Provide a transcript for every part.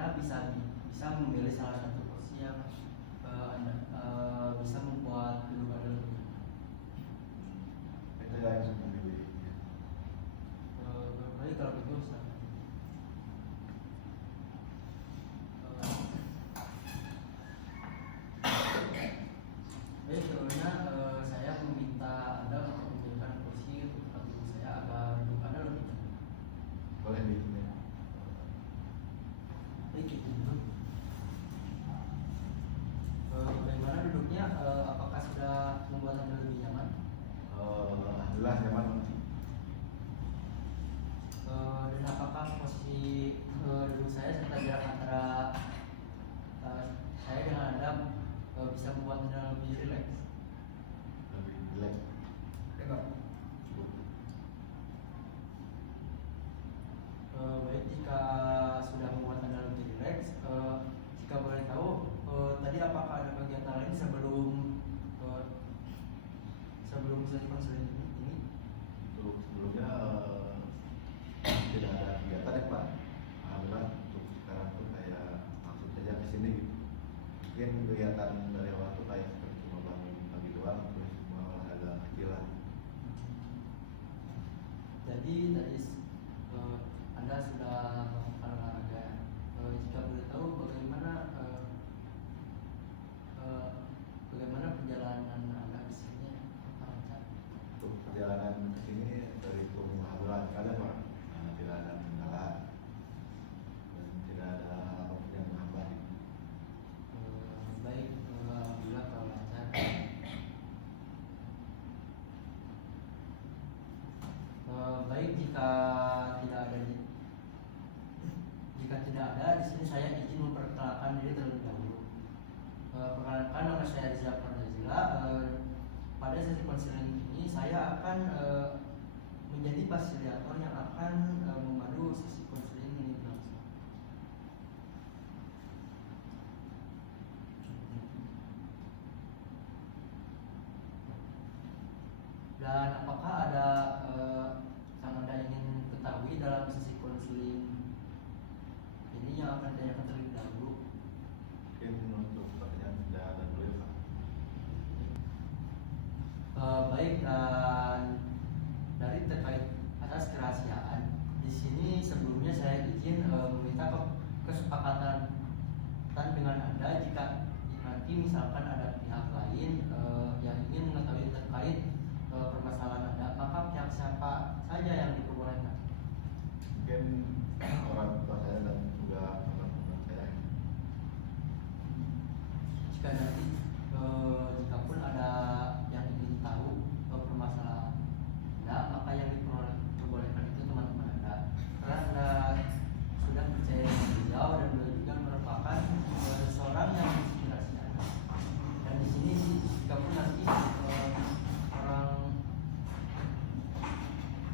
Anda bisa memilih salah satu kursi yang Anda bisa membuat duduk Anda lebih nyaman. Itu yang memilih. Baik, kalau begitu silakan. Baik, sebelumnya saya meminta Anda untuk memilihkan kursi untuk tempat duduk saya agar duduk Anda lebih nyaman. Boleh bikinnya. Baik, itu dulu. Bagaimana duduknya? Apakah sudah membuat Anda lebih nyaman? Alhamdulillah nyaman. Dan apakah posisi duduk saya serta jarak antara saya dengan Anda bisa membuat Anda lebih rileks? Lebih relax. Enak. Baik, jika sudah membuat Anda lebih rileks, jika boleh tahu, tadi apakah ada kegiatan lain sebelum sesi konseling ini? Untuk sebelumnya tidak ada kegiatan ya Pak. Alhamdulillah untuk sekarang tuh kayak langsung saja ke sini gitu. Mungkin kegiatan dari awal tuh kayak seperti cuma bangun pagi doang, terus semua olahraga kecil lah. Jadi tadi Anda sudah melakukan olahraga. Jika boleh tahu bagaimana perjalanan Anda di sini? Lancar? Untuk perjalanan ke sini dari rumah bulan ada Pak. Tidak ada kendala dan tidak ada apapun yang menghambat. Baik, alhamdulillah kalau lancar. Baik, jika tidak ada di sini saya izin memperkenalkan diri terlebih dahulu. Perkenalkan, nama saya Rizal Pardazila. Pada sesi konseling ini saya akan menjadi fasilitator yang akan memandu sesi konseling ini langsung. Dan apakah ada yang Anda ingin ketahui dalam sesi konseling ini yang akan ditanyakan terlebih dahulu? Mungkin untuk pertanyaan tidak ada dulu ya Pak. Baik, dan dari terkait atas kerahasiaan di sini sebelumnya saya izin meminta kesepakatan dengan Anda jika nanti misalkan ada pihak lain yang ingin mengetahui terkait permasalahan Anda, maka pihak siapa saja yang diperbolehkan? Mungkin orang tua saya dan juga teman-teman saya. Jika nanti jika pun ada yang ingin tahu permasalahan Anda, maka yang diperbolehkan itu teman-teman Anda, karena Anda sudah percaya dengan beliau dan beliau juga merupakan seseorang yang menginspirasi Anda. Dan di sini jika pun nanti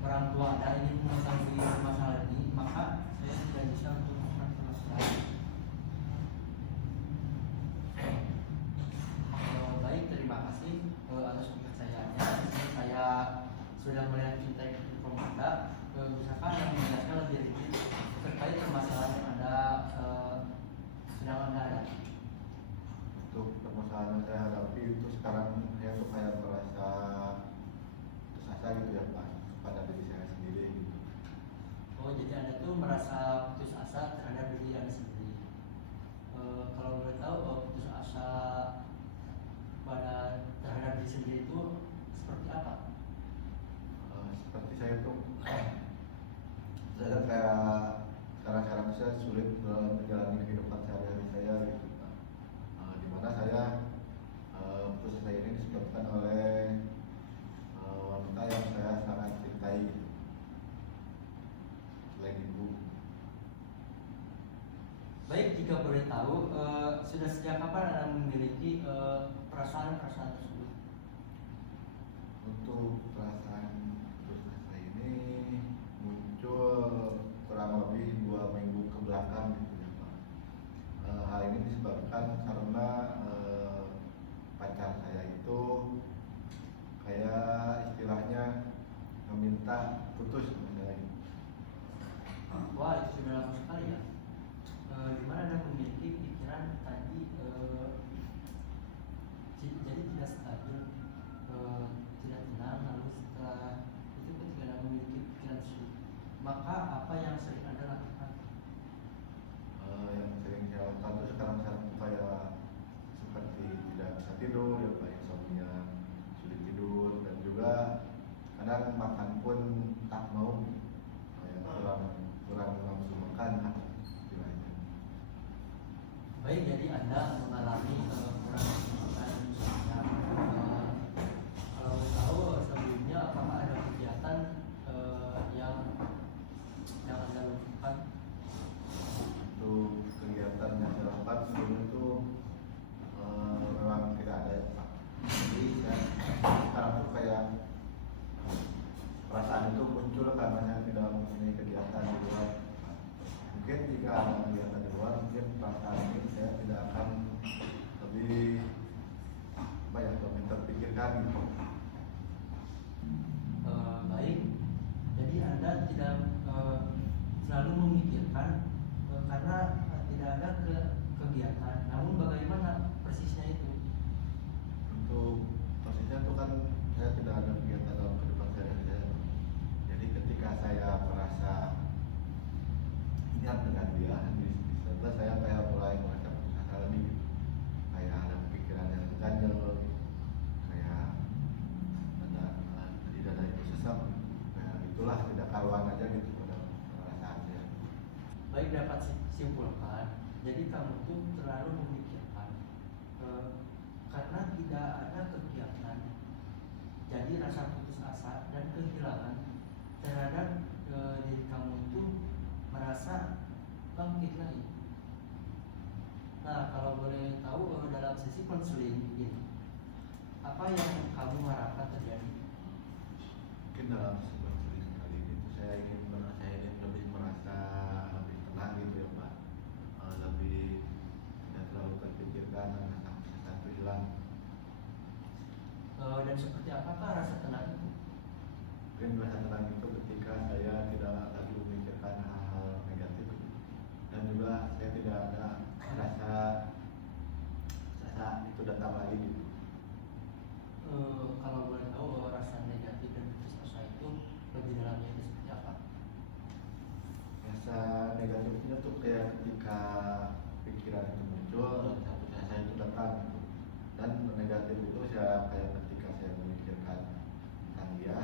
orang tua Anda ingin mengetahui permasalahan ini, maka saya tidak bisa untuk melakukan permasalahan. Baik, terima kasih atas kepercayaannya. Saya sudah melihat intake inform Anda. Bisakah Anda menjelaskan lebih rinci terkait permasalahan yang sedang Anda hadapi? Untuk permasalahan yang saya hadapi itu sekarang saya tuh kayak merasa putus asa gitu ya Pak pada diri saya sendiri gitu. Oh, jadi Anda tuh merasa putus asa terhadap diri Anda sendiri. Kalau boleh tahu, putus asa terhadap diri sendiri itu seperti apa? Seperti saya tuh saya kayak sekarang saya sulit menjalani kehidupan sehari-hari saya gitu Pak. Dimana saya putus asa ini disebabkan oleh wanita yang saya sangat cintai selain ibu. Baik, jika boleh tahu, sudah sejak kapan Anda memiliki perasaan-perasaan tersebut? Untuk perasaan putus asa ini muncul kurang lebih 2 minggu ke belakang gitu ya Pak. Hal ini disebabkan karena pacar saya itu kayak istilahnya meminta putus sama saya. Wah, itu sudah lama sekali ya. di mana Anda memiliki pikiran tadi jadi tidak stabil, tidak tenang, lalu setelah itu ketika Anda memiliki pikiran sulit, maka apa yang sering Anda lakukan? Yang sering saya lakukan itu sekarang kayak seperti tidak bisa tidur, ya kayak insomnia, sulit tidur, dan juga kadang makan pun tak mau, kayak kurang nafsu makan istilahnya. Baik, jadi Anda mengalami kurang makan siang. Kalau tahu sebelumnya apakah ada kegiatan yang Anda lakukan? Untuk kegiatan yang saya lakukan sebelumnya itu memang tidak ada ya Pak. Jadi saya sekarang tuh kayak perasaan itu muncul karena saya tidak mempunyai kegiatan di luar. Mungkin jika ada kegiatan di luar, mungkin perasaan ini saya tidak akan lebih lebih terpikirkan gitu. Baik, jadi Anda tidak selalu memikirkan karena tidak ada kegiatan. Namun bagaimana persisnya itu? Untuk persisnya itu kan saya tidak ada kegiatan dalam kehidupan saya. Jadi ketika saya merasa ingat dengan dia, di sana saya kayak mulai merasa putus asa lagi gitu. Kayak ada pikiran yang ganjel gitu. Kayak ada di dada itu sesak. Nah itulah tidak karuan aja gitu pada perasaan saya. Baik, dapat simpulkan. Jadi kamu tuh terlalu memikirkan karena tidak ada kegiatan. Jadi rasa putus asa dan kehilangan terhadap diri kamu itu merasa bangkit lagi. Nah, kalau boleh tahu dalam sesi konseling ini apa yang kamu harapkan terjadi? Mungkin dalam sebuah cerita kali ini itu saya ingin lebih merasa lebih tenang gitu ya Pak. Lebih tidak terlalu terpikirkan dan rasa putus asa itu hilang. Dan seperti apakah rasa tenang itu? Mungkin rasa tenang itu ketika saya tidak lagi memikirkan hal-hal negatif dan juga saya tidak ada rasa itu datang lagi gitu. Kalau boleh tahu rasa negatif dan putus asa itu lebih dalamnya itu seperti apa? Rasa negatifnya tuh kayak ketika pikiran itu muncul, rasa putus asa itu datang gitu. Dan negatif itu saya kayak ketika saya memikirkan tentang dia,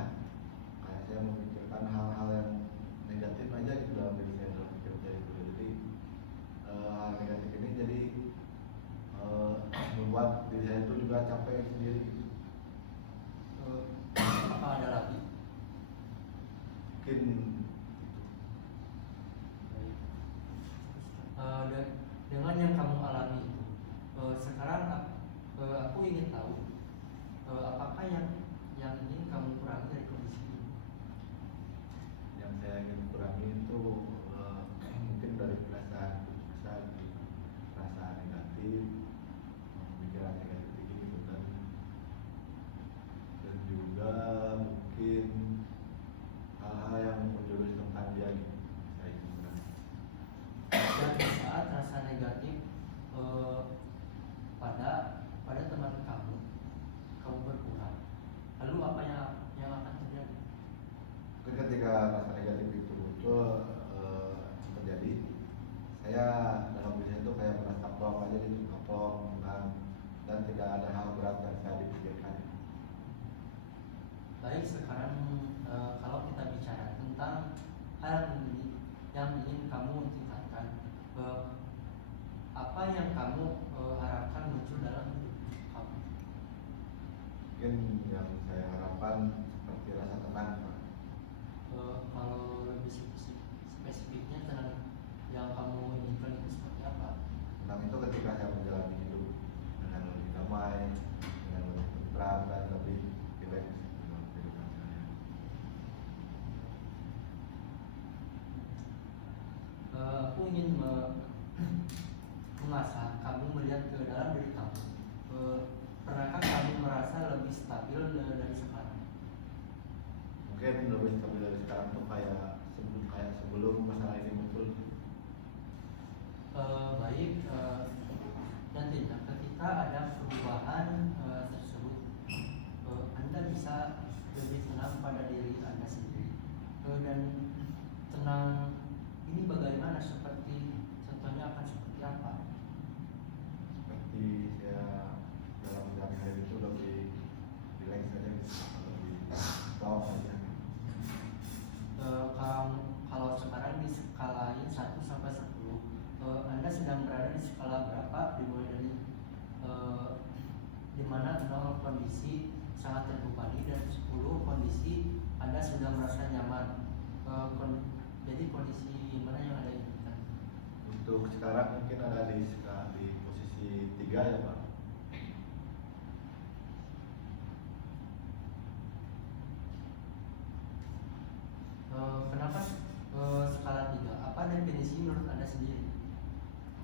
kayak saya memikirkan hal-hal yang negatif aja gitu dalam diri saya, dalam pikiran saya itu. Jadi hal negatif ini jadi membuat diri saya itu juga capek sendiri. Apa ada lagi? Mungkin Baik. Dengan yang kamu alami itu, sekarang aku ingin tahu apakah yang ingin kamu kurangi dari kondisi ini? yang saya ingin kurangi itu mungkin dari perasaan putus asa, perasaan negatif, pikiran negatif gitu dan juga mungkin hal-hal yang menjurus tentang dia gitu. Saya ingin kurangi. Dan di saat rasa negatif pada teman kamu berkurang, lalu apa yang akan terjadi? Mungkin ketika rasa negatif itu muncul terjadi, saya dalam diri saya itu kayak merasa plong aja gitu, plong, tenang, dan tidak ada hal berat yang saya dipikirkan. Baik, sekarang kalau kita bicara tentang hal ini yang ingin kamu tingkatkan, apa yang kamu harapkan muncul dalam hidup kamu? Mungkin yang saya harapkan seperti rasa tenang Pak. Kalau lebih spesifiknya tenang yang kamu inginkan itu seperti apa? Tenang itu ketika saya menjalani hidup dengan lebih damai, dengan lebih tentram dan lebih rileks dalam kehidupan saya. Aku ingin mengasah kamu melihat ke dalam diri kamu. Pernahkah kamu merasa lebih stabil dari sekarang? Mungkin lebih stabil dari sekarang tuh kayak sebelum masalah ini muncul. baik, nantinya ketika ada perubahan tersebut, Anda bisa lebih tenang pada diri Anda sendiri. Dan tenang ini bagaimana, seperti contohnya akan seperti apa? Seperti saya dalam menjalani hari itu lebih relax saja gitu, lebih down saja. Kalau sekarang di skalain 1 sampai 10, Anda sedang berada di skala berapa? Dimulai dari di mana 0 kondisi sangat terbebani dan 10 kondisi Anda sudah merasa nyaman. Jadi kondisi mana yang ada ini? Untuk sekarang mungkin ada di posisi 3 ya Pak. Kenapa skala 3? Apa definisi menurut Anda sendiri?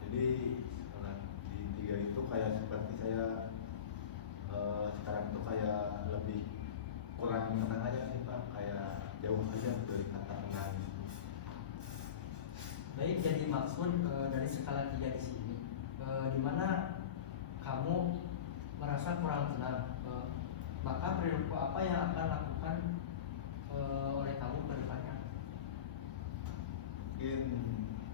Jadi skala di 3 itu kayak seperti saya sekarang tuh kayak lebih kurang tenang aja sih Pak, kayak jauh aja dari kata tenang gitu. Baik, jadi maksud dari skala 3 di sini, di mana kamu merasa kurang tenang, maka perilaku apa yang akan lakukan oleh kamu ke depannya? Mungkin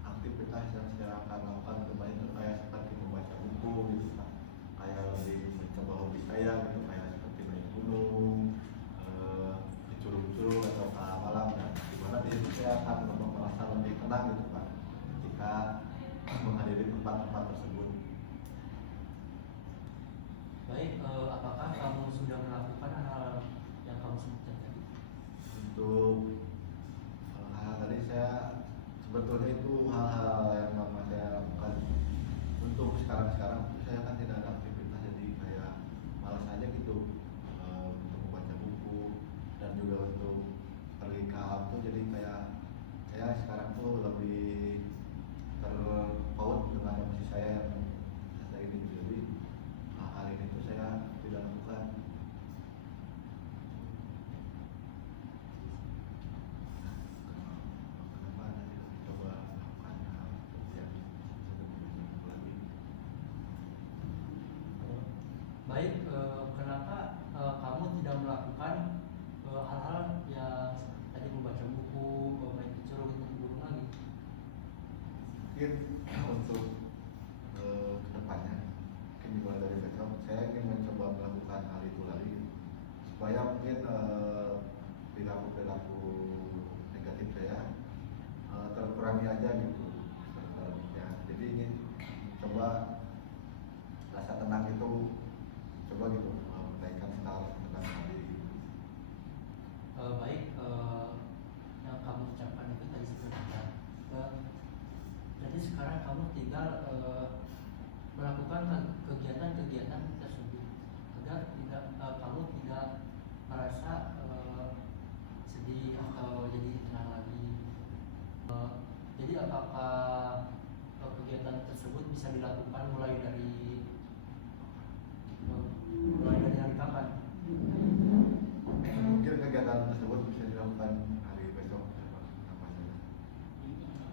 aktivitas yang saya akan lakukan ke depan itu kayak seperti membaca buku gitu Pak, kayak lebih mencoba hobi saya gitu, kayak seperti naik gunung, di curug-curug atau ke malam, dan dimana di situ saya akan merasa lebih tenang gitu Pak ketika menghadiri tempat-tempat tersebut. Baik, apakah kamu sudah melakukan hal yang kamu sebutkan tadi? Untuk hal-hal tadi saya sebetulnya itu hal-hal yang memang saya lakukan. Untuk sekarang itu saya kan tidak ada aktivitas, jadi kayak malas aja gitu untuk membaca buku dan juga untuk pergi ke alam tuh, jadi kayak saya sekarang tuh lebih terpaut dengan emosi saya yang saya ini, jadi hal ini tuh saya tidak lakukan. Kenapa Anda tidak coba melakukan hal seperti yang sebelum lagi? Baik, kenapa kamu tidak melakukan hal-hal yang tadi membaca buku, main ke curug, itu belum lagi? Mungkin untuk kedepannya, mungkin dimulai dari besok saya ingin mencoba melakukan hal itu lagi, supaya mungkin perilaku negatif saya terkurangi aja gitu, ya. Jadi ingin coba rasa tenang itu, coba gitu menaikkan skala tenang tadi. Baik, yang kamu ucapkan itu tadi sebenarnya. Jadi sekarang kamu tinggal melakukan kegiatan-kegiatan tersebut agar tidak kamu tidak merasa sedih atau jadi tenang lagi. Jadi apakah kegiatan tersebut bisa dilakukan mulai dari hari kapan? Mungkin kegiatan tersebut bisa dilakukan hari besok ya Pak, apa saja.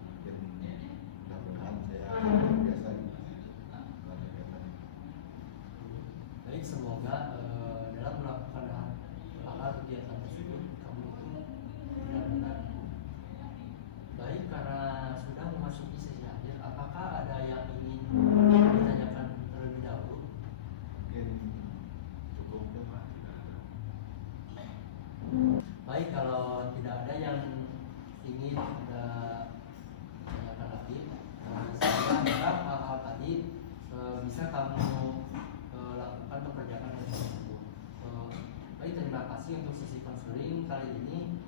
Mungkin mudah-mudahan saya biasa dengan kegiatan. Baik, semoga dalam melakukan hal kegiatan tersebut kamu itu benar-benar baik. Karena sudah memasuki sesi akhir, apakah ada yang ingin ditanyakan terlebih dahulu? Mungkin cukup ya Pak, tidak ada. Baik, kalau tidak ada yang ingin Anda tanyakan lagi, saya harap hal-hal tadi bisa kamu lakukan atau kerjakan dengan tersebut. Baik, terima kasih untuk sesi konseling kali ini.